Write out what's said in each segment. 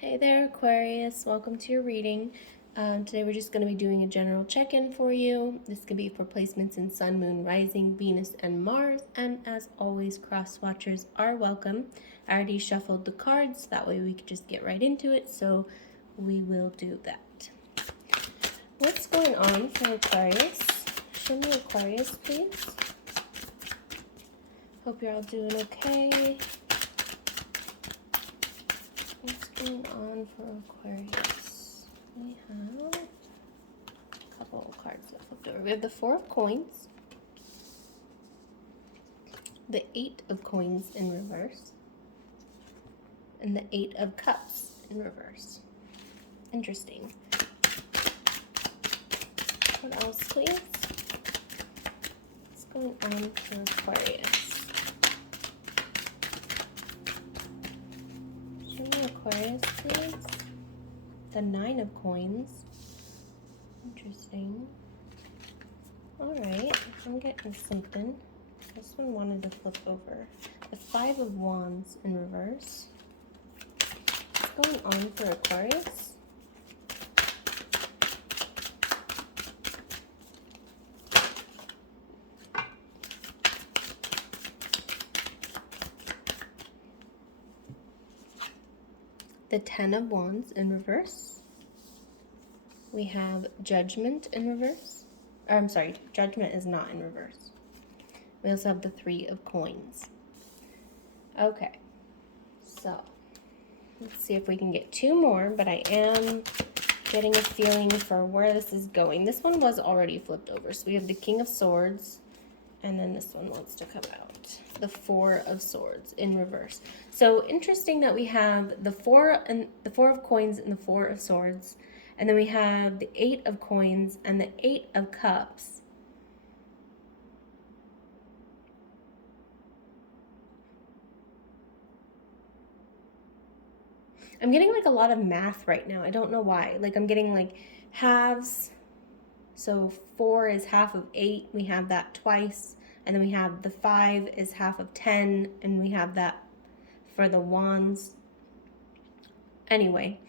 Hey there, Aquarius. Welcome to your reading. Today we're just going to be doing a general check-in for you. This could be for placements in Sun, Moon, Rising, Venus, and Mars. And as always, cross-watchers are welcome. I already shuffled the cards. That way we could just get right into it. So we will do that. What's going on for Aquarius? Show me Aquarius, please. Hope you're all doing okay. What's going on for Aquarius? We have a couple of cards that flipped over. We have the Four of Coins, the Eight of Coins in reverse, and the Eight of Cups in reverse. Interesting. What else, please? What's going on for Aquarius? Aquarius, please. The Nine of Coins. Interesting. Alright, I'm getting something. This one wanted to flip over. The Five of Wands in reverse. What's going on for Aquarius? The Ten of Wands in reverse. We have Judgment in reverse. Or, I'm sorry, Judgment is not in reverse. We also have the Three of Coins. Okay, so let's see if we can get two more, but I am getting a feeling for where this is going. This one was already flipped over, so we have the King of Swords, and then this one wants to come out. The Four of Swords in reverse. So interesting that we have the Four of Coins and the Four of Swords, and then we have the Eight of Coins and the Eight of Cups. I'm getting like a lot of math right now. I don't know why. Like I'm getting like halves. So 4 is half of 8. We have that twice. And then we have the 5 is half of 10, and we have that for the wands. Anyway,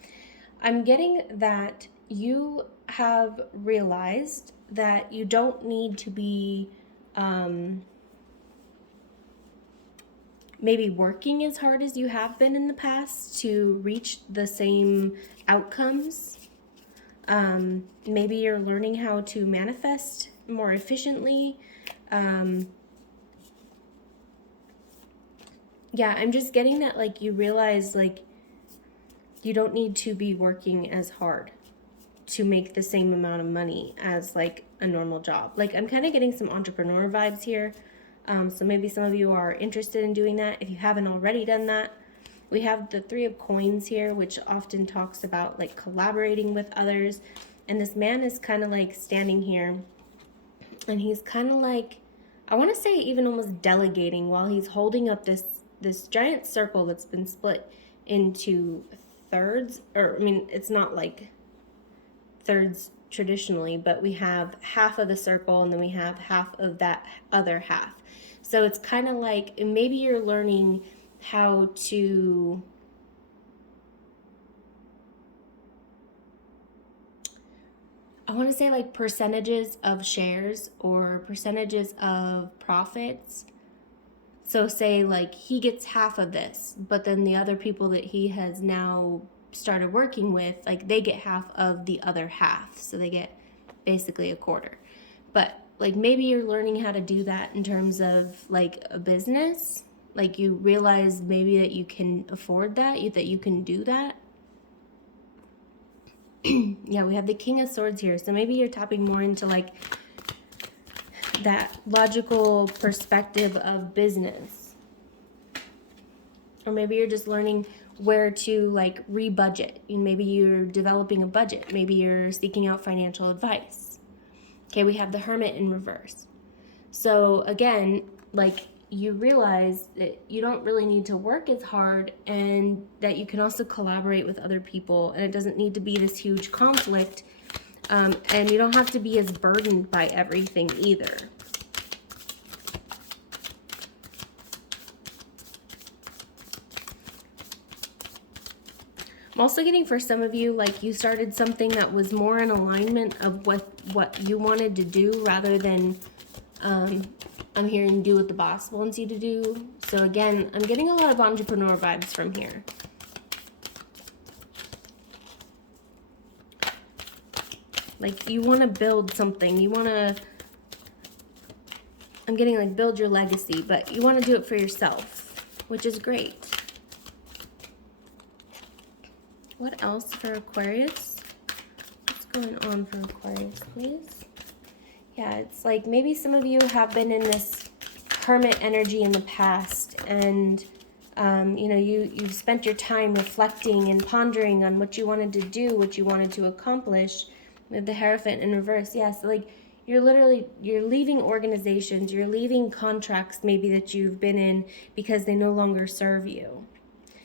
I'm getting that you have realized that you don't need to be maybe working as hard as you have been in the past to reach the same outcomes. Maybe you're learning how to manifest more efficiently. Yeah, I'm just getting that, like, you realize, like, you don't need to be working as hard to make the same amount of money as, like, a normal job. Like, I'm kind of getting some entrepreneur vibes here. So maybe some of you are interested in doing that if you haven't already done that. We have the Three of Coins here, which often talks about, like, collaborating with others. And this man is kind of, like, standing here, and he's kind of, like, I want to say even almost delegating while he's holding up this giant circle that's been split into thirds, or I mean, it's not like thirds traditionally, but we have half of the circle and then we have half of that other half. So it's kind of like maybe you're learning how to I want to say like percentages of shares or percentages of profits. So say like he gets half of this, but then the other people that he has now started working with, like they get half of the other half. So they get basically a quarter. But like maybe you're learning how to do that in terms of like a business. Like you realize maybe that you can afford that, that you can do that. Yeah, we have the King of Swords here. So maybe you're tapping more into like that logical perspective of business. Or maybe you're just learning where to like rebudget. Maybe you're developing a budget. Maybe you're seeking out financial advice. Okay, we have the Hermit in reverse. So again, like you realize that you don't really need to work as hard and that you can also collaborate with other people, and it doesn't need to be this huge conflict. And you don't have to be as burdened by everything either. I'm also getting for some of you, like you started something that was more in alignment of what you wanted to do rather than I'm hearing do what the boss wants you to do. So again, I'm getting a lot of entrepreneur vibes from here. Like you want to build something. You want to, I'm getting like build your legacy, but you want to do it for yourself, which is great. What else for Aquarius? What's going on for Aquarius, please? Yeah, it's like maybe some of you have been in this hermit energy in the past, and you know, you've spent your time reflecting and pondering on what you wanted to do, what you wanted to accomplish. With the Hierophant in reverse, yes, like you're leaving organizations, you're leaving contracts maybe that you've been in because they no longer serve you.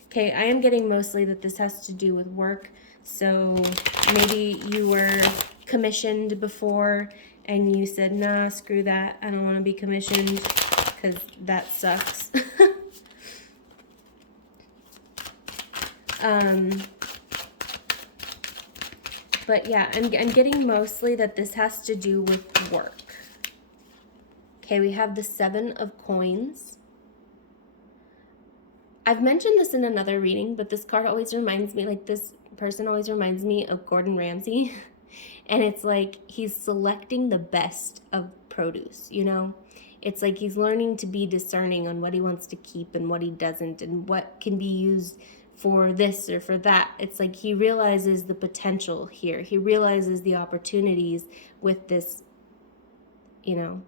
Okay, I am getting mostly that this has to do with work. So maybe you were commissioned before and you said, nah, screw that, I don't want to be commissioned because that sucks. But yeah, I'm getting mostly that this has to do with work. Okay, we have the 7 of Coins. I've mentioned this in another reading, but this card always reminds me, like this person always reminds me of Gordon Ramsay. And it's like he's selecting the best of produce, you know? It's like he's learning to be discerning on what he wants to keep and what he doesn't, and what can be used for this or for that. It's like he realizes the potential here. He realizes the opportunities with this, you know.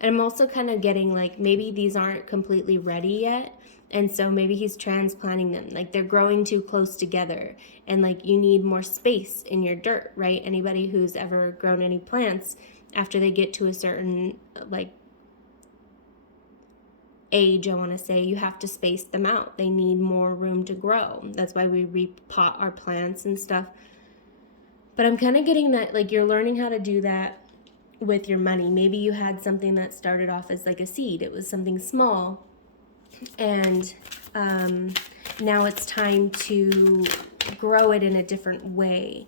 And I'm also kind of getting like maybe these aren't completely ready yet. And so maybe he's transplanting them. Like they're growing too close together. And like you need more space in your dirt, right? Anybody who's ever grown any plants, after they get to a certain like age, I want to say, you have to space them out. They need more room to grow. That's why we repot our plants and stuff. But I'm kind of getting that like you're learning how to do that with your money. Maybe you had something that started off as like a seed. It was something small, and now it's time to grow it in a different way,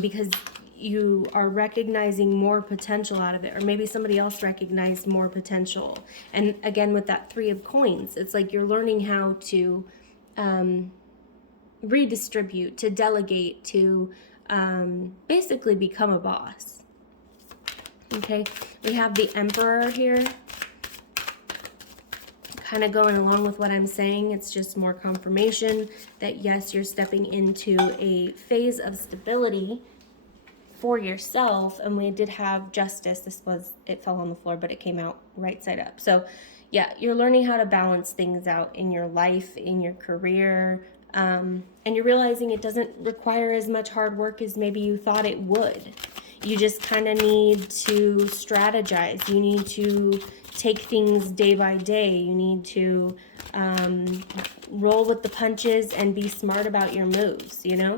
because you are recognizing more potential out of it, or maybe somebody else recognized more potential. And again, with that 3 of Coins, it's like you're learning how to redistribute, to delegate, to basically become a boss. Okay, we have the Emperor here. Kind of going along with what I'm saying, it's just more confirmation that yes, you're stepping into a phase of stability for yourself. And we did have Justice. It fell on the floor, but it came out right side up. So yeah, you're learning how to balance things out in your life, in your career, and you're realizing it doesn't require as much hard work as maybe you thought it would. You just kind of need to strategize. You need to take things day by day. You need to roll with the punches and be smart about your moves, you know?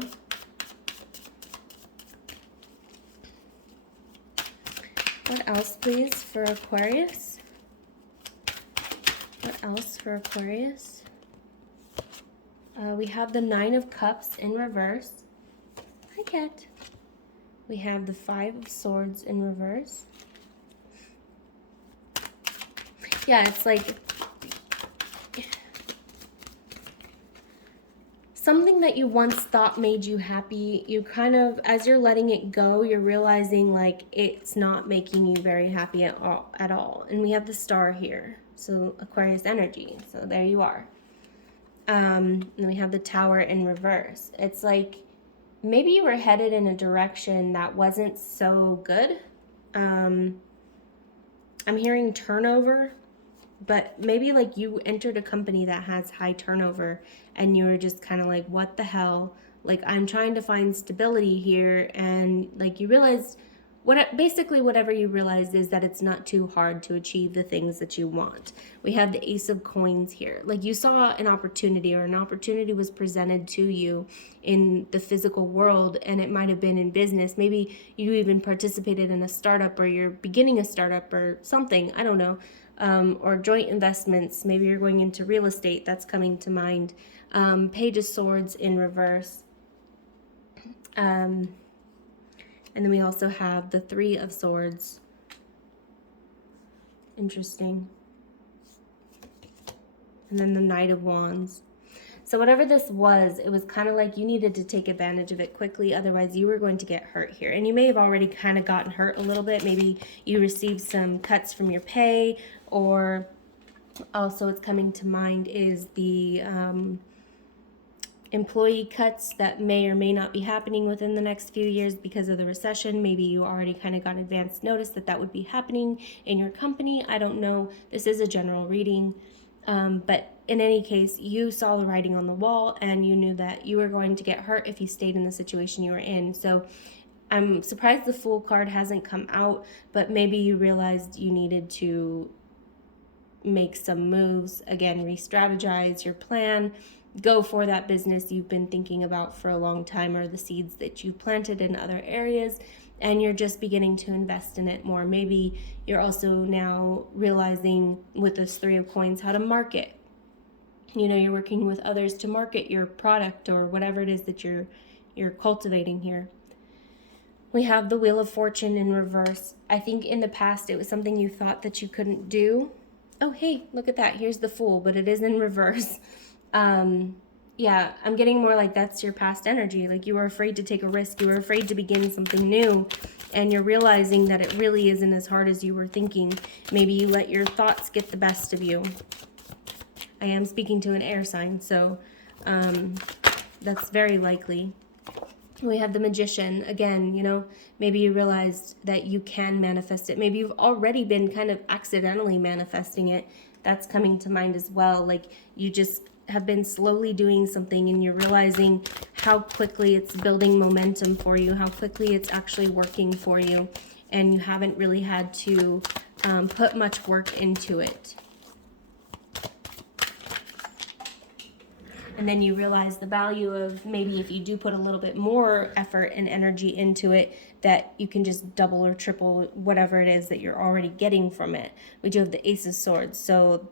What else, please, for Aquarius? What else for Aquarius? We have the 9 of Cups in reverse. Hi, cat. We have the 5 of Swords in reverse. Yeah, it's like something that you once thought made you happy, you kind of, as you're letting it go, you're realizing like it's not making you very happy at all. And we have the Star here, so Aquarius energy. So there you are. And we have the Tower in reverse. It's like maybe you were headed in a direction that wasn't so good. I'm hearing turnover, but maybe like you entered a company that has high turnover and you were just kind of like, what the hell? Like, I'm trying to find stability here. And like you realized, basically whatever you realized is that it's not too hard to achieve the things that you want. We have the Ace of Coins here. Like you saw an opportunity, or an opportunity was presented to you in the physical world, and it might have been in business. Maybe you even participated in a startup, or you're beginning a startup or something. I don't know. or joint investments. Maybe you're going into real estate. That's coming to mind. Page of Swords in reverse. And then we also have the Three of Swords. Interesting. And then the Knight of Wands. So whatever this was, it was kind of like you needed to take advantage of it quickly. Otherwise, you were going to get hurt here. And you may have already kind of gotten hurt a little bit. Maybe you received some cuts from your pay, or also it's coming to mind is the employee cuts that may or may not be happening within the next few years because of the recession. Maybe you already kind of got advance notice that that would be happening in your company. I don't know. This is a general reading. But in any case, you saw the writing on the wall and you knew that you were going to get hurt if you stayed in the situation you were in. So I'm surprised the Fool card hasn't come out, but maybe you realized you needed to make some moves. Again, re-strategize your plan. Go for that business you've been thinking about for a long time, or the seeds that you planted in other areas, and you're just beginning to invest in it more. Maybe you're also now realizing with this Three of Coins how to market. You know, you're working with others to market your product or whatever it is that you're cultivating here. We have the Wheel of Fortune in reverse. I think in the past it was something you thought that you couldn't do. Oh, hey, look at that. Here's the Fool, but it is in reverse. Yeah, I'm getting more like that's your past energy. Like you were afraid to take a risk. You were afraid to begin something new. And you're realizing that it really isn't as hard as you were thinking. Maybe you let your thoughts get the best of you. I am speaking to an air sign, so that's very likely. We have the Magician. Again, you know, maybe you realized that you can manifest it. Maybe you've already been kind of accidentally manifesting it. That's coming to mind as well. Like you just have been slowly doing something and you're realizing how quickly it's building momentum for you, how quickly it's actually working for you, and you haven't really had to put much work into it. And then you realize the value of maybe if you do put a little bit more effort and energy into it, that you can just double or triple whatever it is that you're already getting from it. We do have the Ace of Swords. So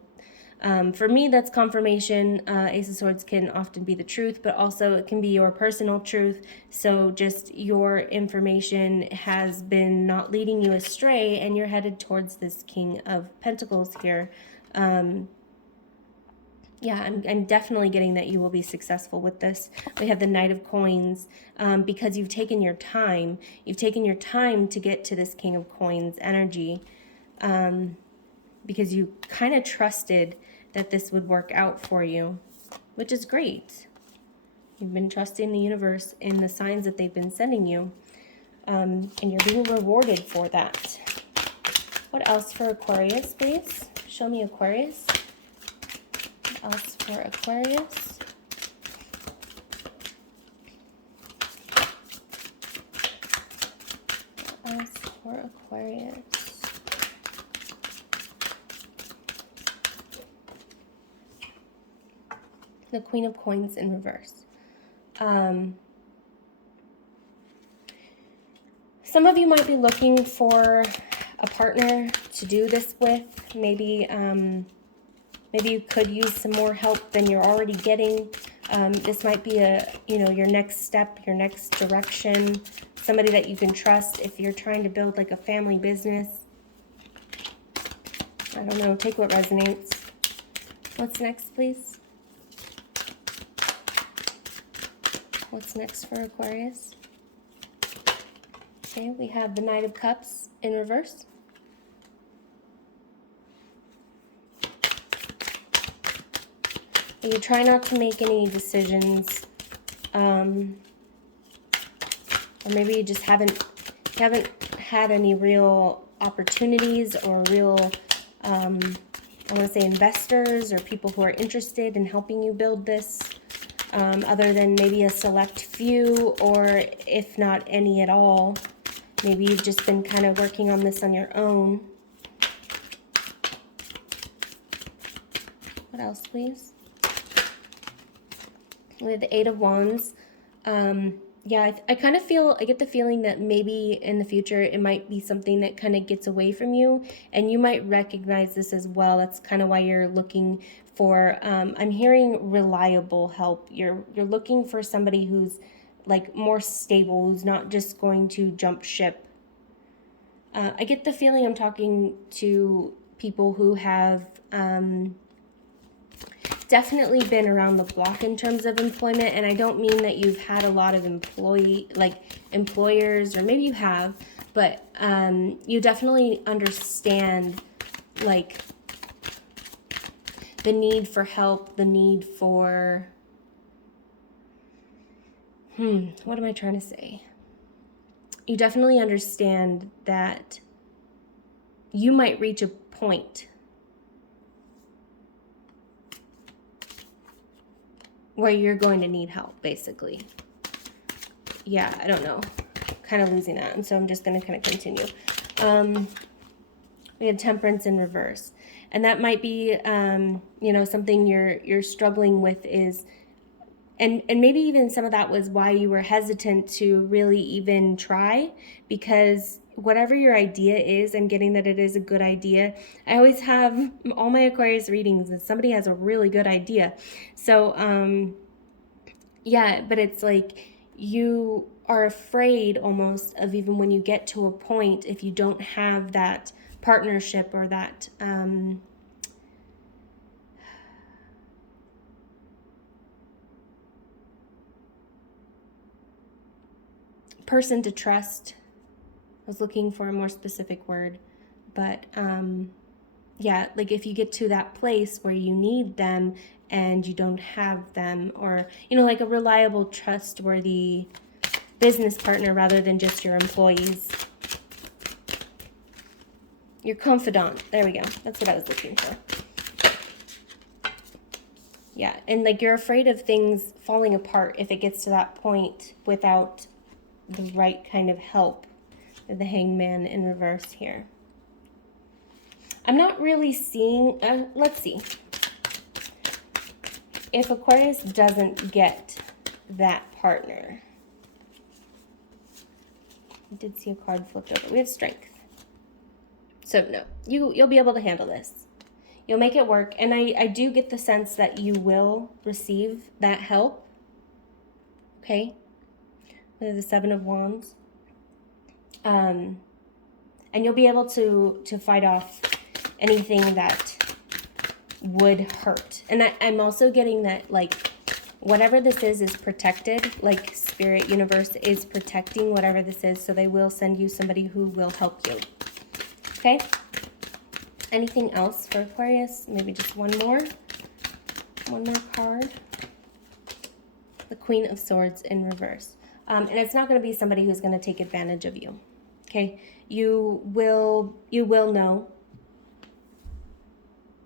for me, that's confirmation. Ace of Swords can often be the truth, but also it can be your personal truth. So just your information has been not leading you astray and you're headed towards this King of Pentacles here. Yeah, I'm definitely getting that you will be successful with this. We have the Knight of Coins because you've taken your time. You've taken your time to get to this King of Coins energy because you kind of trusted that this would work out for you, which is great. You've been trusting the universe in the signs that they've been sending you, and you're being rewarded for that. What else for Aquarius, please? Show me Aquarius. Else for Aquarius. Else for Aquarius. The Queen of Coins in reverse. Some of you might be looking for a partner to do this with. Maybe maybe you could use some more help than you're already getting. This might be your next step, your next direction, somebody that you can trust if you're trying to build like a family business. I don't know, take what resonates. What's next, please? What's next for Aquarius? Okay, we have the Knight of Cups in reverse. You try not to make any decisions, or maybe you just haven't had any real opportunities or real, I want to say investors or people who are interested in helping you build this, other than maybe a select few, or if not any at all. Maybe you've just been kind of working on this on your own. What else, please? We have the Eight of Wands. Yeah, I kind of feel, I get the feeling that maybe in the future it might be something that kind of gets away from you, and you might recognize this as well. That's kind of why you're looking for, I'm hearing reliable help. You're looking for somebody who's like more stable, who's not just going to jump ship. I get the feeling I'm talking to people who have definitely been around the block in terms of employment, and I don't mean that you've had a lot of employers, or maybe you have, but you definitely understand like the need for help, the need for what am I trying to say? You definitely understand that you might reach a point where you're going to need help, basically. Yeah, I don't know. Kind of losing that, and so I'm just going to kind of continue. We have Temperance in reverse, and that might be, you know, something you're struggling with is, and maybe even some of that was why you were hesitant to really even try, because whatever your idea is, I'm getting that it is a good idea. I always have all my Aquarius readings and somebody has a really good idea. So, yeah, but it's like you are afraid almost of, even when you get to a point, if you don't have that partnership or that person to trust. I was looking for a more specific word, but yeah, like if you get to that place where you need them and you don't have them, or, you know, like a reliable, trustworthy business partner rather than just your employees. Your confidant. There we go. That's what I was looking for. Yeah, and like you're afraid of things falling apart if it gets to that point without the right kind of help. The Hangman in reverse here. I'm not really seeing, let's see. If Aquarius doesn't get that partner. I did see a card flipped over. We have Strength. So no, you'll be able to handle this. You'll make it work. And I do get the sense that you will receive that help. Okay? We have the Seven of Wands. And you'll be able to fight off anything that would hurt. And I'm also getting that, like, whatever this is protected. Like, Spirit Universe is protecting whatever this is, so they will send you somebody who will help you. Okay? Anything else for Aquarius? Maybe just one more card. The Queen of Swords in reverse. And it's not going to be somebody who's going to take advantage of you. Okay? You will know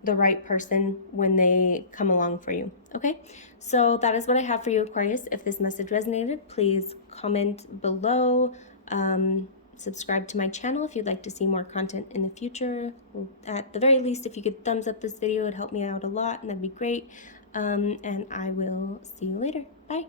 the right person when they come along for you. Okay? So that is what I have for you, Aquarius. If this message resonated, please comment below. Subscribe to my channel if you'd like to see more content in the future. At the very least, if you could thumbs up this video, it'd help me out a lot, and that'd be great. And I will see you later. Bye.